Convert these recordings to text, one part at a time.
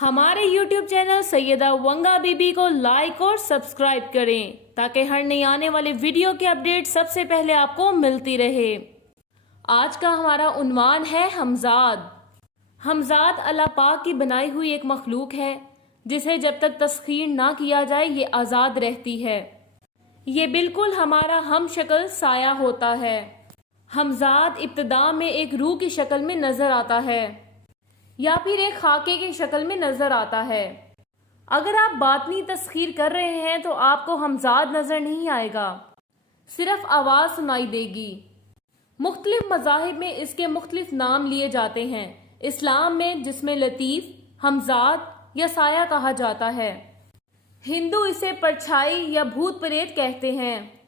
हमारे YouTube channel Syeda वंगा बीबी को like और सब्सक्राइब करें ताकि हर नई आने वाले वीडियो की अपडेट सबसे पहले आपको मिलती रहे। आज का हमारा उन्वान है हमजाद। हमजाद अल्लाह पाक की बनाई हुई एक मखलूक है जिसे जब तक तस्खीर ना किया जाए ये आज़ाद रहती है। ये बिल्कुल हमारा हम शक्ल साया होता है। हमजाद इब्तिदा में एक रूह की शक्ल में नजर आता है या फिर एक खाके की शक्ल में नजर आता है। अगर आप बातनी तस्खीर कर रहे हैं तो आपको हमजाद नजर नहीं आएगा, सिर्फ आवाज सुनाई देगी। मुख्तलिफ मज़ाहिब में इसके मुख्तलिफ नाम लिए जाते हैं। इस्लाम में जिसमें लतीफ, हमजाद या साया कहा जाता है। हिंदू इसे परछाई या भूत प्रेत कहते हैं।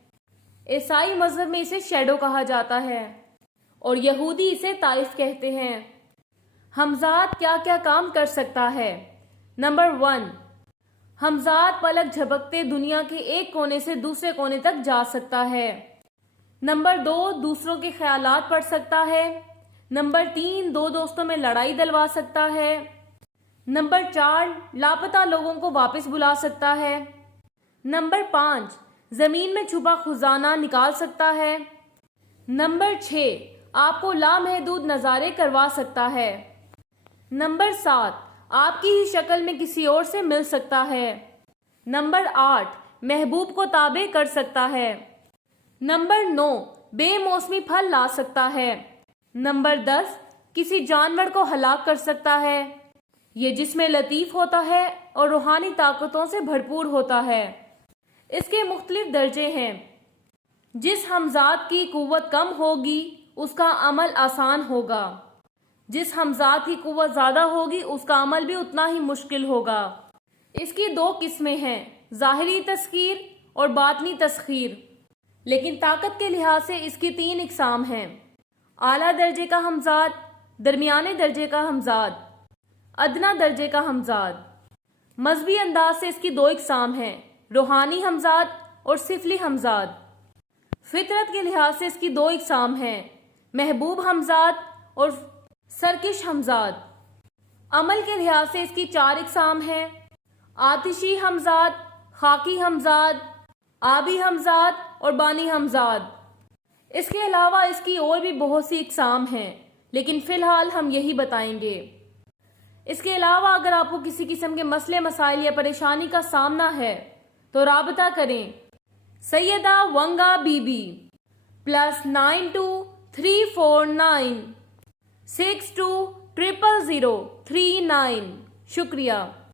ईसाई मजहब में इसे शैडो कहा जाता है और यहूदी इसे ताइफ कहते हैं। हमजाद क्या क्या काम कर सकता है? नंबर 1, हमजाद पलक झपकते दुनिया के एक कोने से दूसरे कोने तक जा सकता है। नंबर 2, दूसरों के ख्यालात पढ़ सकता है। नंबर 3, दो दोस्तों में लड़ाई दिलवा सकता है। नंबर 4, लापता लोगों को वापस बुला सकता है। नंबर 5, जमीन में छुपा खजाना निकाल सकता है। नंबर 6, आपको लामहदूद नज़ारे करवा सकता है। नंबर 7, आपकी ही शक्ल में किसी और से मिल सकता है। नंबर 8, महबूब को ताबे कर सकता है। नंबर 9, बेमौसमी फल ला सकता है। नंबर 10, किसी जानवर को हलाक कर सकता है। ये जिसमें लतीफ होता है और रूहानी ताकतों से भरपूर होता है। इसके मुख्तलिफ दर्जे हैं। जिस हमजाद की कुव्वत कम होगी उसका अमल आसान होगा, जिस हमजाद की कुव्वत ज्यादा होगी उसका अमल भी उतना ही मुश्किल होगा। इसकी 2 किस्में हैं, ज़ाहिरी तस्खीर और बातनी तस्खीर, लेकिन ताकत के लिहाज से इसकी 3 इकसाम हैं। आला दर्जे का हमजाद, दरमियाने दर्जे का हमजाद, अदना दर्जे का हमजाद। मजहबी अंदाज से इसकी 2 इकसाम हैं, रूहानी हमजाद और सिफली हमजाद। फितरत के लिहाज से इसकी 2 इकसाम हैं, महबूब हमजाद और सरकिश हमजाद। अमल के लिहाज से इसकी 4 इकसाम हैं, आतिशी हमजाद, खाकी हमजाद, आबी हमजाद और बानी हमजाद। इसके अलावा इसकी और भी बहुत सी इकसाम हैं, लेकिन फ़िलहाल हम यही बताएंगे। इसके अलावा अगर आपको किसी किस्म के मसले मसाइल या परेशानी का सामना है तो राबता करें सैयदा वंगा बीबी +923496200039। शुक्रिया।